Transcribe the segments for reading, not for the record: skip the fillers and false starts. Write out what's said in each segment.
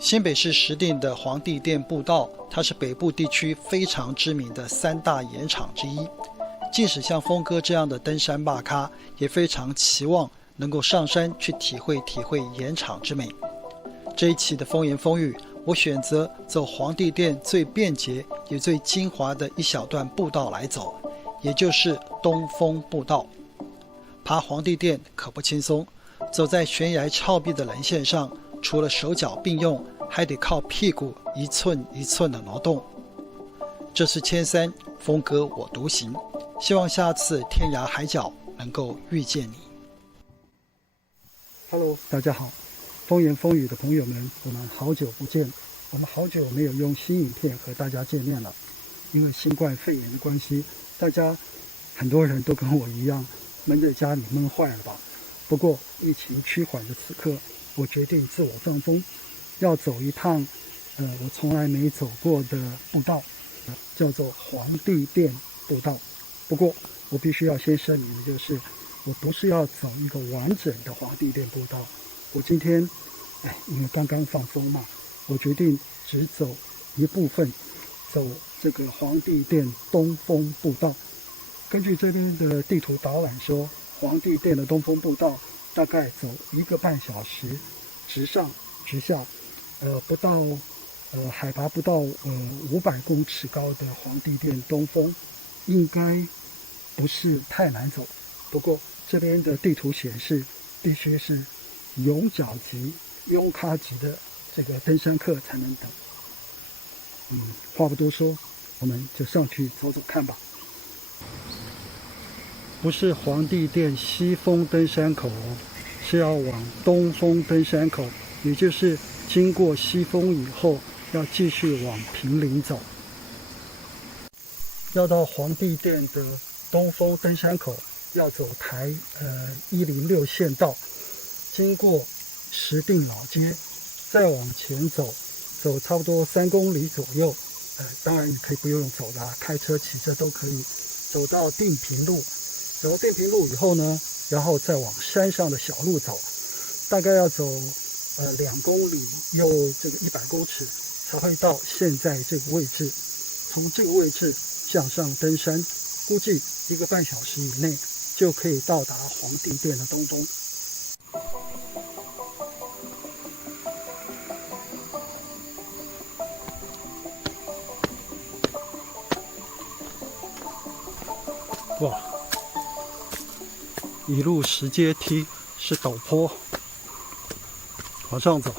新北市石碇的皇帝殿步道，它是北部地区非常知名的3大岩场之一。即使像峰哥这样的登山大咖，也非常期望能够上山去体会岩场之美。这一期的风言风语，我选择走皇帝殿最便捷也最精华的一小段步道来走，也就是东峰步道。爬皇帝殿可不轻松，走在悬崖峭壁的棱线上，除了手脚并用，还得靠屁股一寸一寸的挪动。这次千山，峰哥我独行，希望下次天涯海角能够遇见你。Hello， 大家好，风言风语的朋友们，我们好久不见，我们好久没有用新影片和大家见面了。因为新冠肺炎的关系，大家很多人都跟我一样闷在家里闷坏了吧。不过疫情趋缓的此刻，我决定自我放风，要走一趟我从来没走过的步道，叫做皇帝殿步道。不过我必须要先声明的就是，我不是要走一个完整的皇帝殿步道。我今天因为刚刚放风嘛，我决定只走一部分，走这个皇帝殿东峰步道。根据这边的地图导览说，皇帝殿的东峰步道大概走1个半小时，直上直下，海拔不到500公尺高的皇帝殿东峰，应该不是太难走。不过这边的地图显示，必须是勇脚级、勇咖级的这个登山客才能等。话不多说，我们就上去走走看吧。不是皇帝殿西峰登山口哦，是要往东峰登山口，也就是经过西峰以后，要继续往平林走。要到皇帝殿的东峰登山口，要走台106县道，经过石碇老街，再往前走差不多3公里左右。当然你可以不用走的，开车骑车都可以。走到定平路，走到定平路以后呢，然后再往山上的小路走，大概要走2公里又这个100公尺，才会到现在这个位置。从这个位置向上登山，估计1个半小时以内就可以到达皇帝殿的东峰。哇，一路石阶梯，是陡坡，往上走。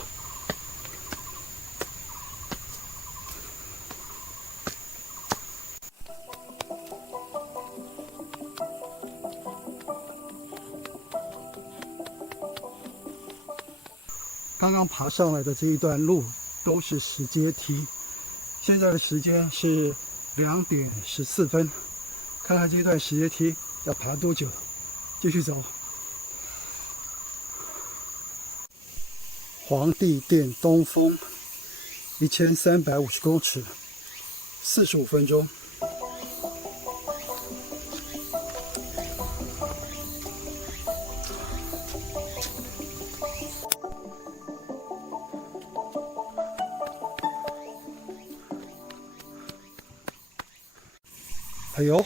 刚刚爬上来的这一段路都是石阶梯，现在的时间是2点14分。看看这段石阶梯要爬多久，继续走。皇帝殿东峰1350公尺，45分钟。哎呦，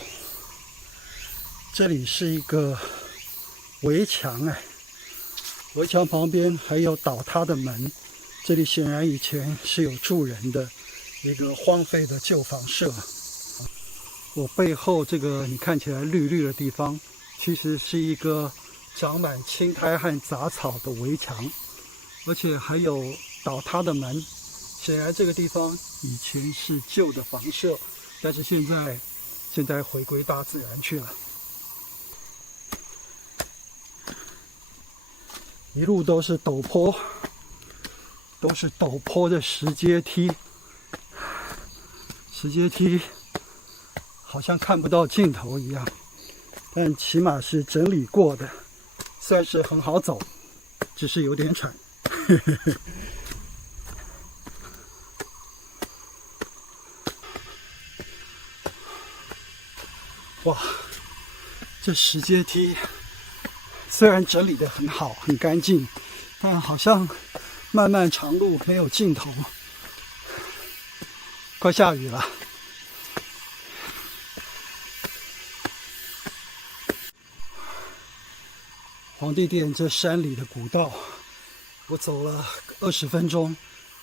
这里是一个围墙围墙旁边还有倒塌的门，这里显然以前是有住人的一个荒废的旧房舍。我背后这个你看起来绿绿的地方，其实是一个长满青苔和杂草的围墙，而且还有倒塌的门，显然这个地方以前是旧的房舍，但是现在回归大自然去了。一路都是陡坡，的石阶梯，好像看不到尽头一样，但起码是整理过的，算是很好走，只是有点喘。哇，这石阶梯虽然整理得很好很干净，但好像漫漫长路没有尽头，快下雨了。皇帝殿这山里的古道，我走了20分钟，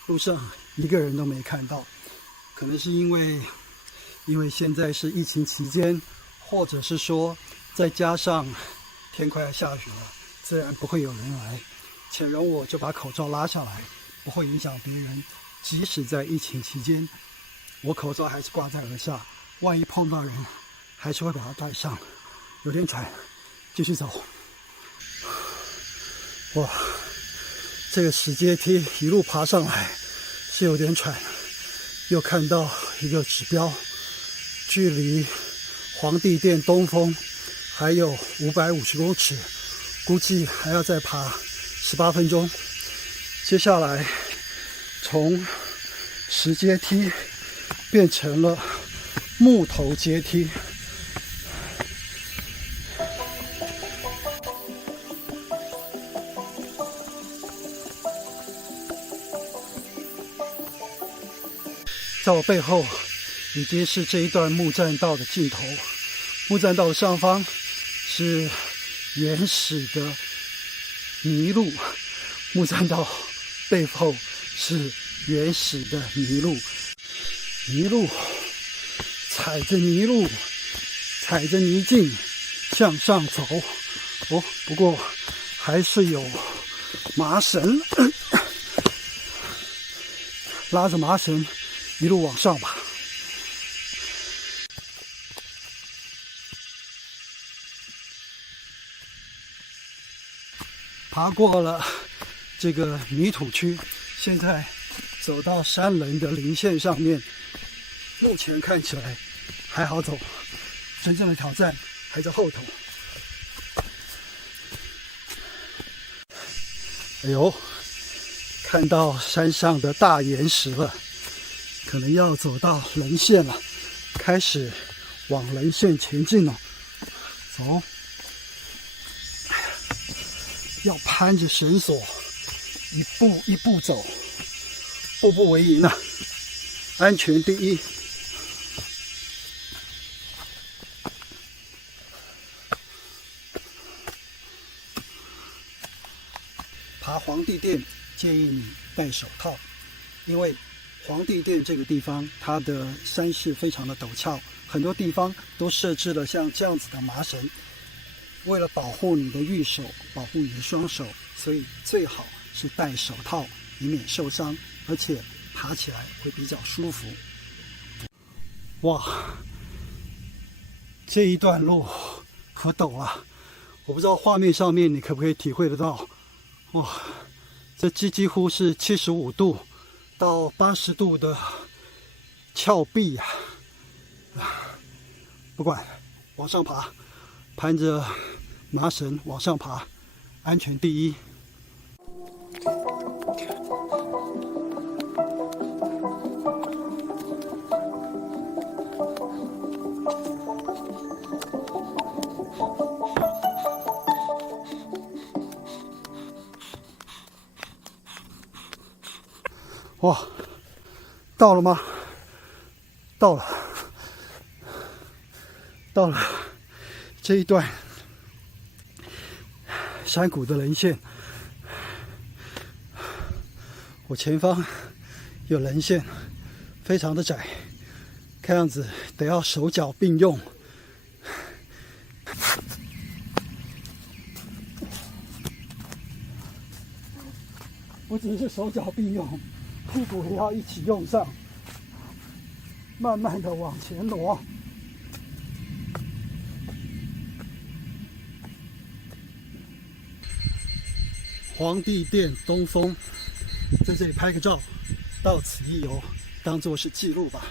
路上一个人都没看到。可能是因为现在是疫情期间，或者是说再加上天快要下雨了，自然不会有人来。且容我就把口罩拉下来，不会影响别人。即使在疫情期间，我口罩还是挂在耳下，万一碰到人，还是会把它戴上。有点喘，继续走。哇，这个石阶梯一路爬上来是有点喘。又看到一个指标，距离皇帝殿东峰还有550公尺，估计还要再爬18分钟。接下来从石阶梯变成了木头阶梯。在我背后已经是这一段木栈道的尽头，木栈道的上方是原始的泥路，木栈道背后是原始的泥路，泥路踩着泥路，踩着泥径向上走。哦，不过还是有麻绳，拉着麻绳一路往上吧。爬过了这个泥土区，现在走到山棱的零线上面，目前看起来还好走，真正的挑战还在后头。哎呦，看到山上的大岩石了，可能要走到棱线了，开始往棱线前进了。走，要攀着绳索，一步一步走，步步为营啊，安全第一。爬皇帝殿建议你戴手套，因为皇帝殿这个地方，它的山势非常的陡峭，很多地方都设置了像这样子的麻绳，为了保护你的玉手，保护你的双手，所以最好是戴手套，以免受伤，而且爬起来会比较舒服。哇，这一段路可陡了，我不知道画面上面你可不可以体会得到。哇，这几乎是75度到80度的峭壁呀！不管，往上爬，攀着麻绳往上爬，安全第一。哇，到了吗？到了，到了这一段山谷的棱线，我前方有棱线，非常的窄，看样子得要手脚并用。不只是手脚并用，屁股也要一起用上，慢慢的往前挪。皇帝殿东峰，在这里拍个照，到此一游，当作是记录吧。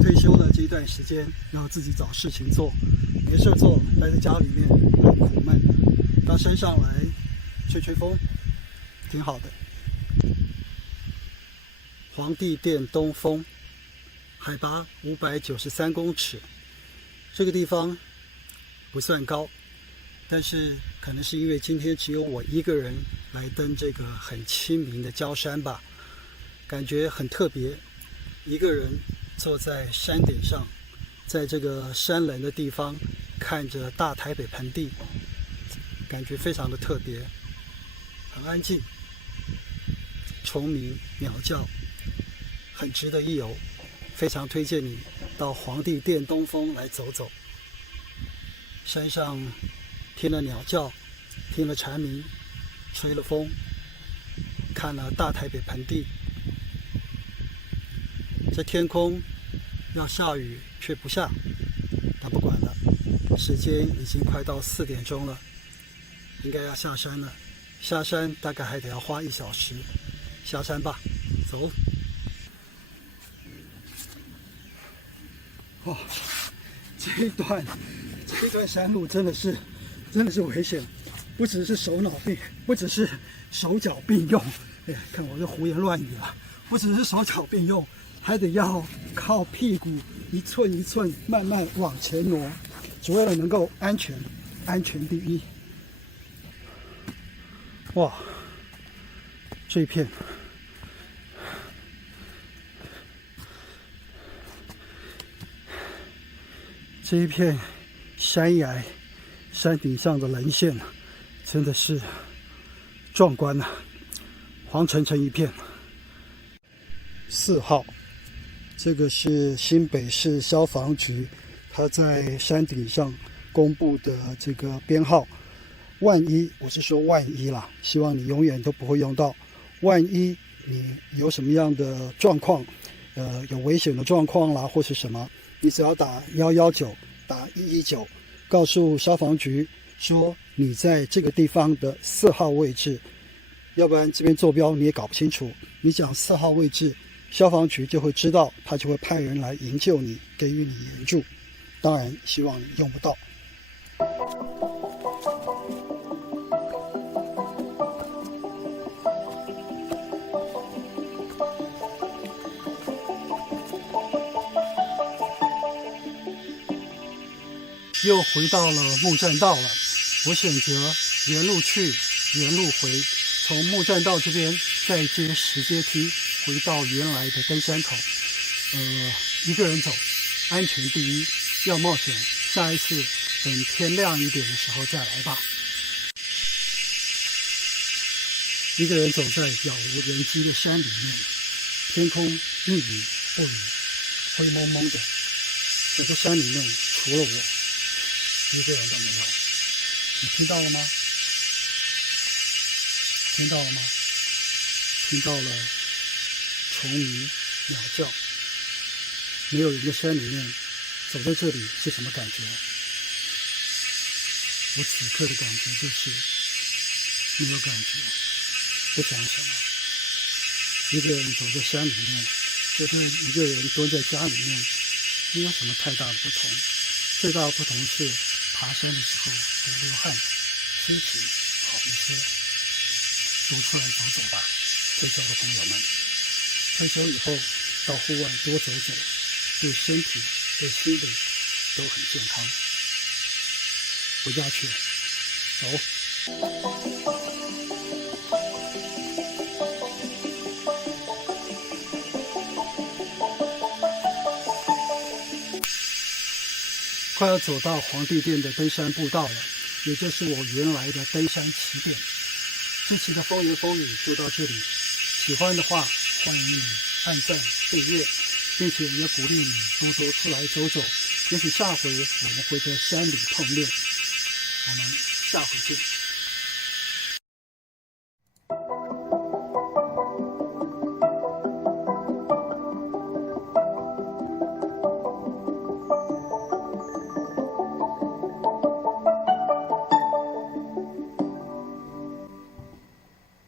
退休的这一段时间，要自己找事情做，没事做，待在家里面很苦闷的。到山上来吹吹风，挺好的。皇帝殿东峰，海拔593公尺，这个地方不算高，但是可能是因为今天只有我一个人来登这个很亲民的郊山吧，感觉很特别。一个人坐在山顶上，在这个山峦的地方，看着大台北盆地，感觉非常的特别，很安静，虫鸣鸟叫，很值得一游。非常推荐你到皇帝殿东峰来走走。山上听了鸟叫，听了蝉鸣，吹了风，看了大台北盆地。这天空要下雨却不下，但不管了，时间已经快到4点钟了，应该要下山了。下山大概还得要花1小时，下山吧，走。哇，这一段山路真的是危险，不只是不只是手脚并用。哎呀，看我这胡言乱语了，不只是手脚并用，还得要靠屁股一寸一寸慢慢往前挪，只为了能够安全第一。哇，这一片山崖，山顶上的棱线真的是壮观啊，黄澄澄一片。4号，这个是新北市消防局，它在山顶上公布的这个编号。万一，我是说万一啦，希望你永远都不会用到。万一你有什么样的状况，有危险的状况啦，或是什么，你只要打119，打119，告诉消防局说你在这个地方的4号位置，要不然这边坐标你也搞不清楚，你讲4号位置，消防局就会知道，他就会派人来营救你，给予你援助。当然，希望你用不到。又回到了木栈道了，我选择原路去，原路回，从木栈道这边再接10阶梯回到原来的登山口。一个人走，安全第一，要冒险，下一次等天亮一点的时候再来吧。一个人走在杳无人迹的山里面，天空一雨不雨，灰蒙蒙的，整个山里面除了我，一个人都没有。你听到了吗？听到了吗？听到了虫鸣鸟叫。没有人的山里面，走在这里是什么感觉？我此刻的感觉就是没有感觉，不讲什么。一个人走在山里面，就跟一个人蹲在家里面没有什么太大的不同。最大的不同是爬山的时候不流汗，心情好一些。多出来走走吧，退休的朋友们。退休以后到户外多走走，对身体对心理都很健康。回家去，走。快要走到皇帝殿的登山步道了，也就是我原来的登山起点。这期的风言风语就到这里，喜欢的话欢迎你按赞订阅，并且也鼓励你多多出来走走，也许下回我们会在山里碰面。我们下回见。